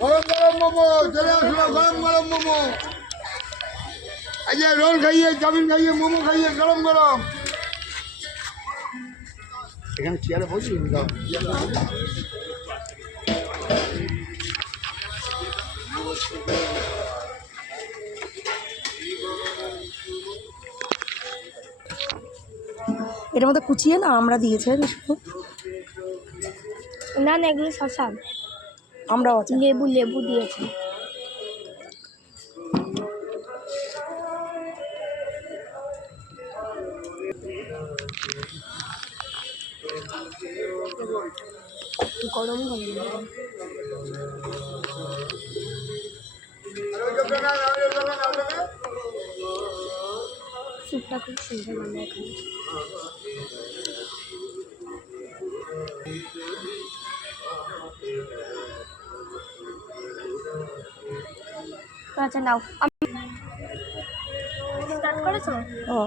গরম গরম মোমো চলে আসলো, গরম গরম মোমো। এই যে রোল খাইয়ে, চাউমিন খাইয়ে, মোমো খাইয়ে, গরম গরম। এখানে চেয়ারে বসি এটার মধ্যে কুচিয়ে না আমরা দিয়েছে না না, এগুলো শশা, আমরাও আছে, লেবু লেবু দিয়েছে। গরম গরম স্যুপটা খুব সুন্দর বানায় এখানে। আচ্ছা নাও, আমি স্টার্ট করেছো? ও